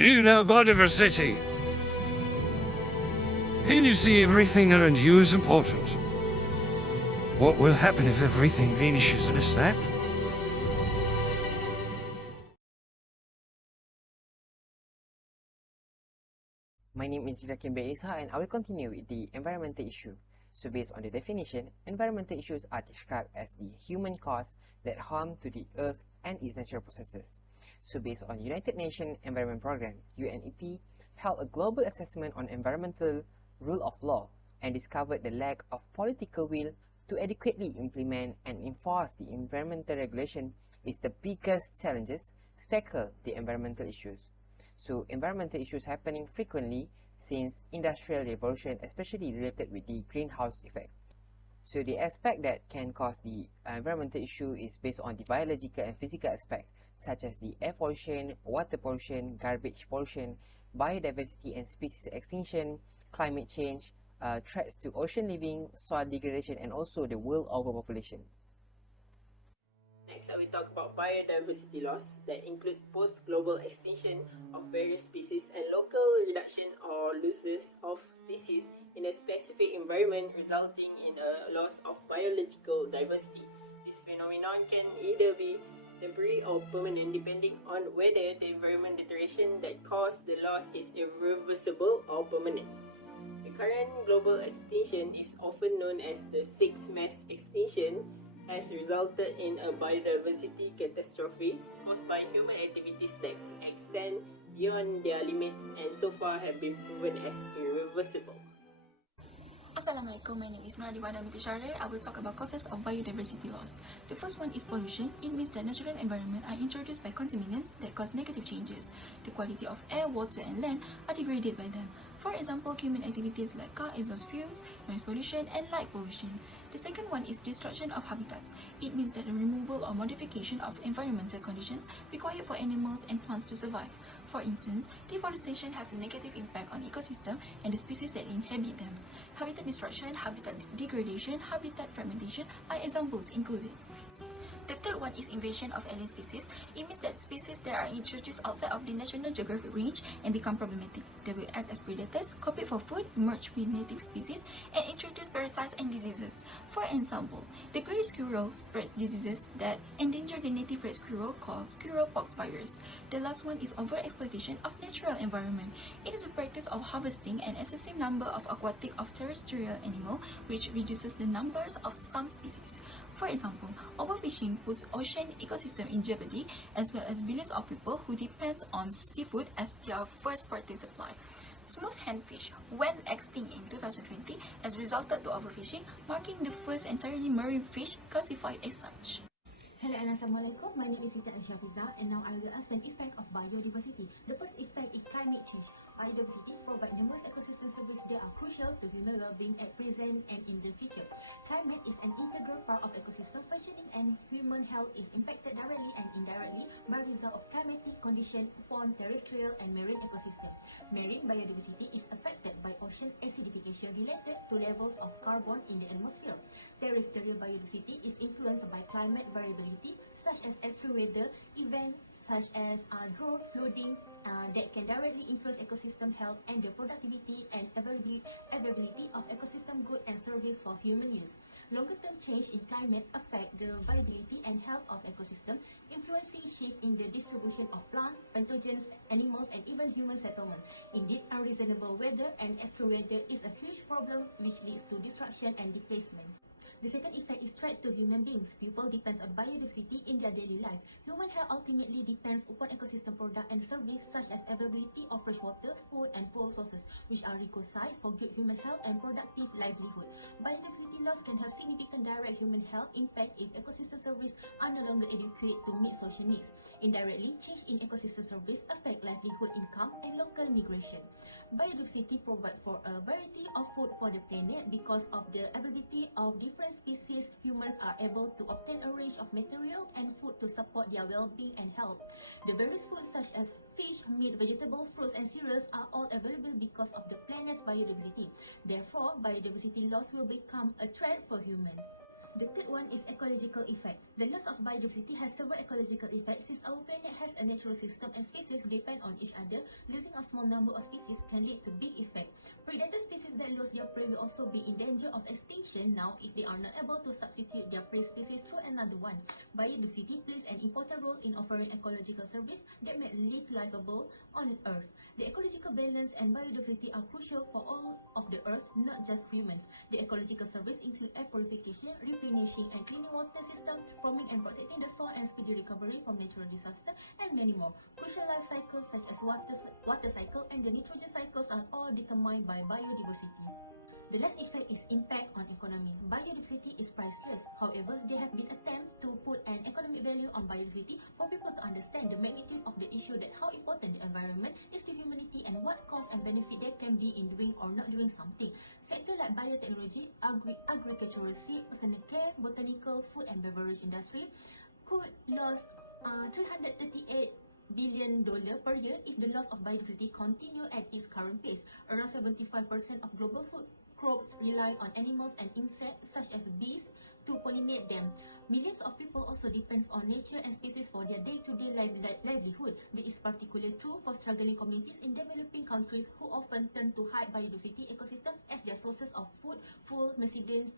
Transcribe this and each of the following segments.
Do you know biodiversity? Can you see everything around you is important? What will happen if everything vanishes in a snap? My name is Zikry and I will continue with the environmental issue. So based on the definition, environmental issues are described as the human cause that harm to the earth and its natural processes. So based on United Nations Environment Programme, UNEP, held a global assessment on environmental rule of law and discovered the lack of political will to adequately implement and enforce the environmental regulation is the biggest challenges to tackle the environmental issues. So environmental issues happening frequently since industrial revolution, especially related with the greenhouse effect. So the aspect that can cause the environmental issue is based on the biological and physical aspects, such as the air pollution, water pollution, garbage pollution, biodiversity and species extinction, climate change, threats to ocean living, soil degradation, and also the world overpopulation. Next, I will talk about biodiversity loss that include both global extinction of various species and local reduction or losses of species in a specific environment, resulting in a loss of biological diversity. This phenomenon can either be temporary or permanent depending on whether the environment deterioration that caused the loss is irreversible or permanent. The current global extinction is often known as the sixth mass extinction, has resulted in a biodiversity catastrophe caused by human activities that extend beyond their limits and so far have been proven as irreversible. Assalamualaikum, my name is Nur Adibah Adha, binti Shahrir. I will talk about causes of biodiversity loss. The first one is pollution. It means that natural environment are introduced by contaminants that cause negative changes. The quality of air, water and land are degraded by them. For example, human activities like car exhaust fumes, noise pollution and light pollution. The second one is destruction of habitats. It means that the removal or modification of environmental conditions required for animals and plants to survive. For instance, deforestation has a negative impact on ecosystem and the species that inhabit them. Habitat destruction, habitat degradation, habitat fragmentation are examples included. The third one is invasion of alien species. It means that species that are introduced outside of the National Geographic range and become problematic. They will act as predators, compete for food, merge with native species, and introduce parasites and diseases. For example, the gray squirrel spreads diseases that endanger the native red squirrel called squirrel pox virus. The last one is overexploitation of natural environment. It is a practice of harvesting an excessive number of aquatic or terrestrial animal, which reduces the numbers of some species. For example, overfishing puts ocean ecosystem in jeopardy, as well as billions of people who depend on seafood as their first protein supply. Smooth handfish went extinct in 2020 as resulted to overfishing, marking the first entirely marine fish classified as such. Hello and Assalamualaikum, my name is Siti and Hafizah, and now I will explain effect of biodiversity. The first effect is climate change. Biodiversity provides numerous ecosystem services that are crucial to human well-being at present and in the future. Climate is an integral part of ecosystem functioning, and human health is impacted directly and indirectly by result of climatic conditions upon terrestrial and marine ecosystem. Marine biodiversity is affected by ocean acidification related to levels of carbon in the atmosphere. Terrestrial biodiversity is influenced by climate variability such as extreme weather events such as drought, flooding that can directly influence ecosystem health and the productivity and availability of ecosystem goods and services for human use. Longer-term change in climate affect the viability and health of ecosystem, influencing shift in the distribution of plant, pathogens, animals, and even human settlement. Indeed, unreasonable weather and extreme weather is a huge problem which leads to destruction and displacement. The second effect is threat to human beings. People depend on biodiversity in their daily life. Human health ultimately depends upon ecosystem product and service such as availability of fresh water, food, and fuel sources, which are requisite for good human health and productive livelihood. Biodiversity loss can have significant direct human health impact if ecosystem services are no longer adequate to meet social needs. Indirectly, change in ecosystem service affect livelihood, income, and local migration. Biodiversity provides for a variety of food for the planet. Because of the availability of different species, humans are able to obtain a range of material and food to support their well-being and health. The various foods such as fish, meat, vegetables, fruits, and cereals are all available because of the planet's biodiversity. Therefore, biodiversity loss will become a threat for humans. The third one is ecological effect. The loss of biodiversity has several ecological effects since our planet has a natural system and species depend on each other. Losing a small number of species can lead to big effects. Predator species that lose their prey will also be in danger of extinction now if they are not able to substitute their prey species through another one. Biodiversity plays an important role in offering ecological service that make life livable on Earth. The ecological balance and biodiversity are crucial for all of the Earth, not just humans. The ecological service include air purification, replenishing and cleaning water system, forming and protecting the soil and speedy recovery from natural disaster, and many more. Crucial life cycles such as water cycle and the nitrogen cycles are all determined by biodiversity. The last effect is impact on economy. Biodiversity is priceless. However, there have been attempts to put an economic value on biodiversity for people to understand the magnitude of the issue, that how important the environment is to humanity and what cost and benefit there can be in doing or not doing something. Sectors like biotechnology, agricultural seed, personal care, botanical, food and beverage industry could lose $338 billion per year if the loss of biodiversity continue at its current pace. Around 75% of global food crops rely on animals and insects such as bees to pollinate them. Millions of people also depend on nature and species for their day-to-day livelihood. This is particularly true for struggling communities in developing countries who often turn to high biodiversity ecosystems as their sources of food, fuel, medicines,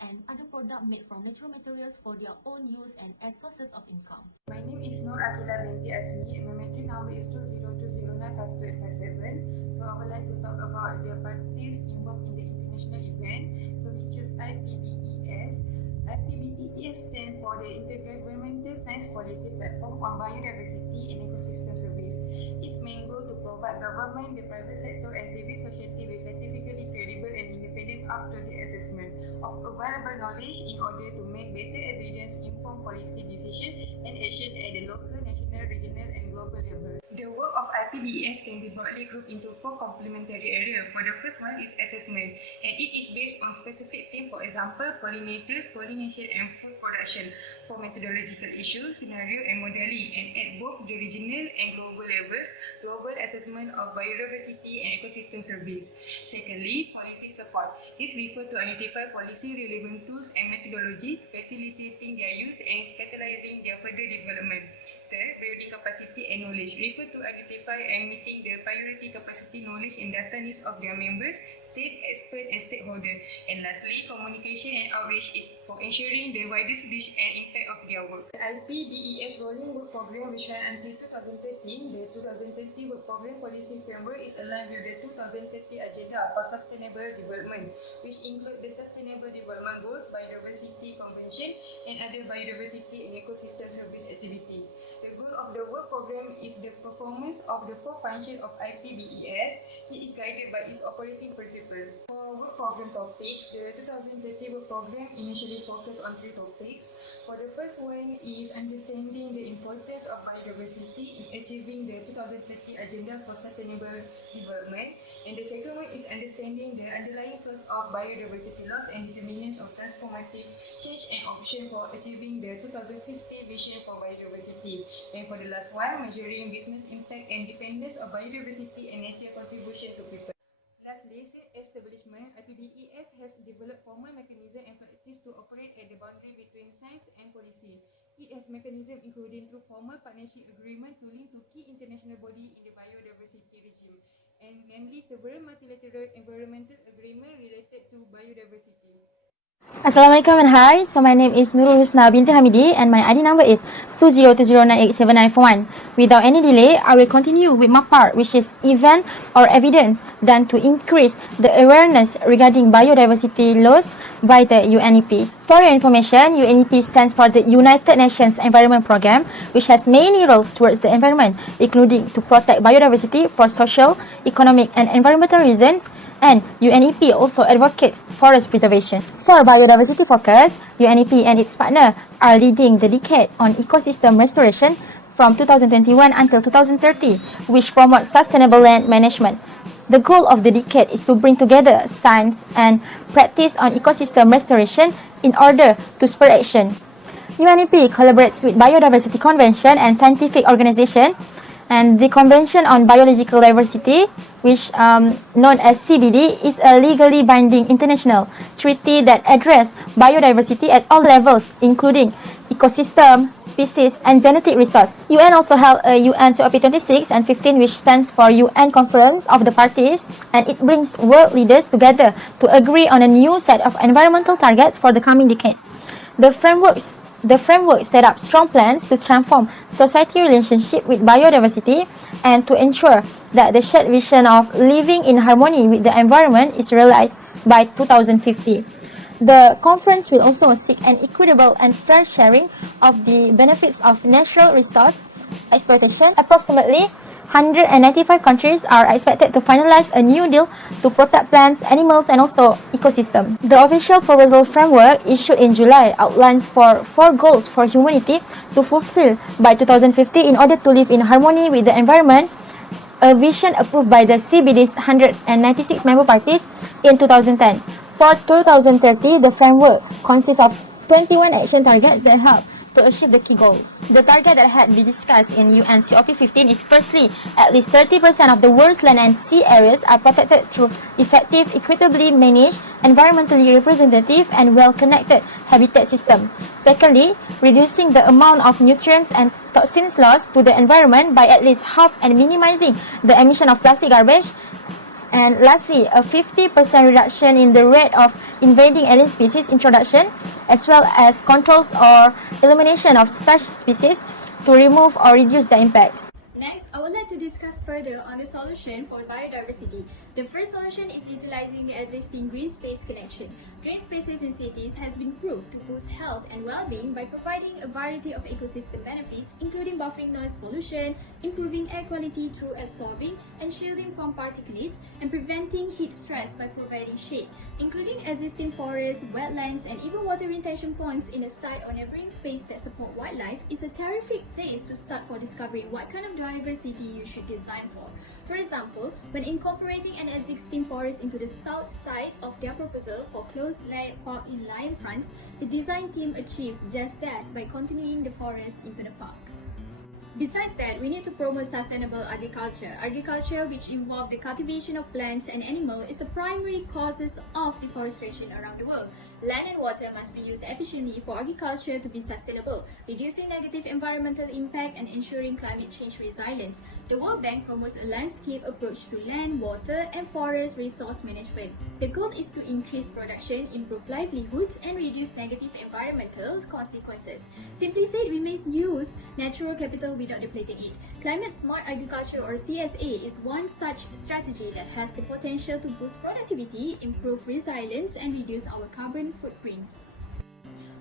and other products made from natural materials for their own use and as sources of income. My name is Nur Aqilah binti Azmi and my metric number is 20209528527. So I would like to talk about the parties involved in the international event. So we choose IPBES. IPBES stands for the Intergovernmental Science Policy Platform on Biodiversity and Ecosystem Service. Its main goal to provide government, the private sector and civil society with scientifically credible and independent up-to-date assessment of available knowledge in order to make better evidence-informed policy decision and action at the local, national, regional and global level. The work of IPBES can be broadly grouped into 4 complementary areas. For the first one is assessment, and it is based on specific themes, for example, pollinators, pollination and food production. For methodological issues, scenario and modeling, and at both the regional and global levels, global assessment of biodiversity and ecosystem service. Secondly, policy support. This refers to identify policy relevant tools and methodologies, facilitating their use and catalyzing their further development. Third, building capacity and knowledge. Refer to identify and meeting the priority capacity, knowledge and data needs of their members, state, expert and stakeholders. And lastly, communication and outreach is for ensuring the widest reach and impact of their work. The IPBES Rolling Work Programme, which ran until 2013, the 2030 Work Programme Policy Framework is aligned with the 2030 Agenda for Sustainable Development, which include the Sustainable Development Goals, Biodiversity Convention, and other biodiversity and ecosystem service activity. The goal of the work program is the performance of the 4 functions of IPBES. It is guided by its operating principle. For work program topics, the 2030 work program initially focused on 3 topics. For the first one is understanding the importance of biodiversity in achieving the 2030 Agenda for Sustainable Development. And the second one is understanding the underlying cause of biodiversity loss and determinants of transformative change and option for achieving the 2050 vision for biodiversity. And for the last one, measuring business impact and dependence of biodiversity and nature contribution to people. Lastly, since establishment, IPBES has developed formal mechanism and practice to operate at the boundary between science and policy. It has mechanism including through formal partnership agreement to link to key international body in the biodiversity regime, and namely several multilateral environmental agreement related to biodiversity. Assalamualaikum and hi. So my name is Nurul Husna binti Hamidee and my ID number is 2020987941. Without any delay, I will continue with my part, which is event or evidence done to increase the awareness regarding biodiversity loss by the UNEP. For your information, UNEP stands for the United Nations Environment Programme, which has many roles towards the environment, including to protect biodiversity for social, economic and environmental reasons, and UNEP also advocates forest preservation. For biodiversity focus, UNEP and its partner are leading the decade on ecosystem restoration from 2021 until 2030, which promotes sustainable land management. The goal of the decade is to bring together science and practice on ecosystem restoration in order to spur action. UNEP collaborates with Biodiversity Convention and scientific organization And the Convention on Biological Diversity, which known as CBD, is a legally binding international treaty that addresses biodiversity at all levels, including ecosystem, species, and genetic resource. UN also held a UN COP26 and 15, which stands for UN Conference of the Parties, and it brings world leaders together to agree on a new set of environmental targets for the coming decade. The framework set up strong plans to transform society relationship with biodiversity and to ensure that the shared vision of living in harmony with the environment is realized by 2050. The conference will also seek an equitable and fair sharing of the benefits of natural resource exploitation. Approximately 195 countries are expected to finalize a new deal to protect plants, animals, and also ecosystem. The official proposal framework issued in July outlines four goals for humanity to fulfill by 2050 in order to live in harmony with the environment, a vision approved by the CBD's 196 member parties in 2010. For 2030, the framework consists of 21 action targets that help to achieve the key goals. The target that had been discussed in UN COP15 is firstly, at least 30% of the world's land and sea areas are protected through effective, equitably managed, environmentally representative, and well-connected habitat system. Secondly, reducing the amount of nutrients and toxins lost to the environment by at least half and minimizing the emission of plastic garbage. And lastly, a 50% reduction in the rate of invading alien species introduction, as well as controls or elimination of such species to remove or reduce their impacts. Next, I would like to discuss further on the solution for biodiversity. The first solution is utilizing the existing green space connection. Green spaces in cities has been proved to boost health and well-being by providing a variety of ecosystem benefits, including buffering noise pollution, improving air quality through absorbing and shielding from particulates, and preventing heat stress by providing shade, including existing forests, wetlands, and even water retention points in a site or neighboring space that support wildlife is a terrific place to start for discovering what kind of diversity you should design for. For example, when incorporating an existing forest into the south side of their proposal for closed park in lion fronts, the design team achieved just that by continuing the forest into the park. Besides that, we need to promote sustainable agriculture. Agriculture, which involves the cultivation of plants and animals, is the primary causes of deforestation around the world. Land and water must be used efficiently for agriculture to be sustainable, reducing negative environmental impact and ensuring climate change resilience. The World Bank promotes a landscape approach to land, water, and forest resource management. The goal is to increase production, improve livelihoods, and reduce negative environmental consequences. Simply said, we may use natural capital without depleting it. Climate Smart Agriculture, or CSA, is one such strategy that has the potential to boost productivity, improve resilience, and reduce our carbon footprints.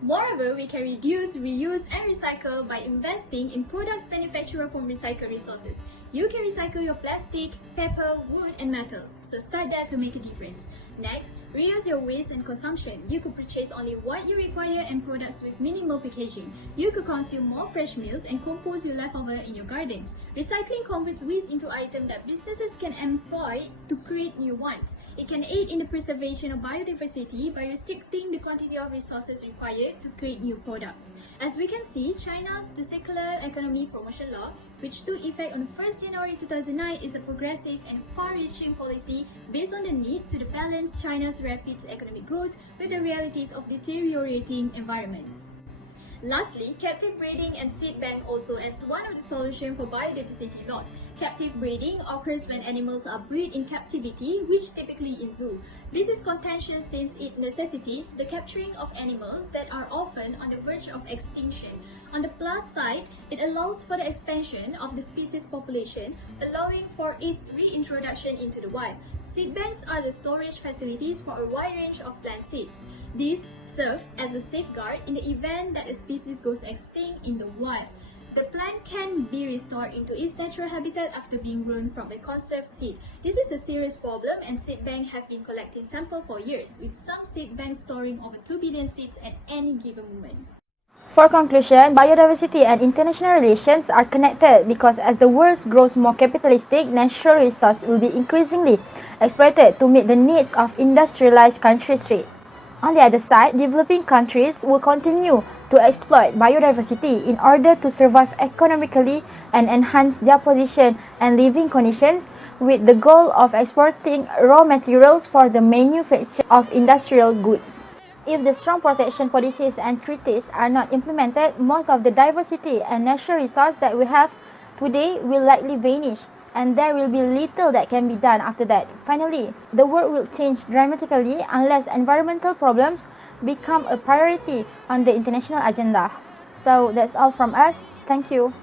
Moreover, we can reduce, reuse, and recycle by investing in products manufactured from recycled resources. You can recycle your plastic, paper, wood, and metal, so start there to make a difference. Next, reuse your waste and consumption. You could purchase only what you require and products with minimal packaging. You could consume more fresh meals and compost your leftover in your gardens. Recycling converts waste into items that businesses can employ to create new ones. It can aid in the preservation of biodiversity by restricting the quantity of resources required to create new products. As we can see, China's The Circular Economy Promotion Law, which took effect on 1st January 2009, is a progressive and far-reaching policy based on the need to balance China's rapid economic growth with the realities of deteriorating environment. Lastly, captive breeding and seed bank also as one of the solutions for biodiversity loss. Captive breeding occurs when animals are bred in captivity, which typically in zoo. This is contentious since it necessitates the capturing of animals that are often on the verge of extinction. On the plus side, it allows for the expansion of the species population, allowing for its reintroduction into the wild. Seed banks are the storage facilities for a wide range of plant seeds. These serve as a safeguard in the event that a species goes extinct in the wild. The plant can be restored into its natural habitat after being grown from a conserved seed. This is a serious problem, and seed banks have been collecting samples for years, with some seed banks storing over 2 billion seeds at any given moment. For conclusion, biodiversity and international relations are connected because as the world grows more capitalistic, natural resources will be increasingly exploited to meet the needs of industrialized countries. On the other side, developing countries will continue to exploit biodiversity in order to survive economically and enhance their position and living conditions, with the goal of exporting raw materials for the manufacture of industrial goods. If the strong protection policies and treaties are not implemented, most of the diversity and natural resources that we have today will likely vanish, and there will be little that can be done after that. Finally, the world will change dramatically unless environmental problems become a priority on the international agenda. So that's all from us. Thank you.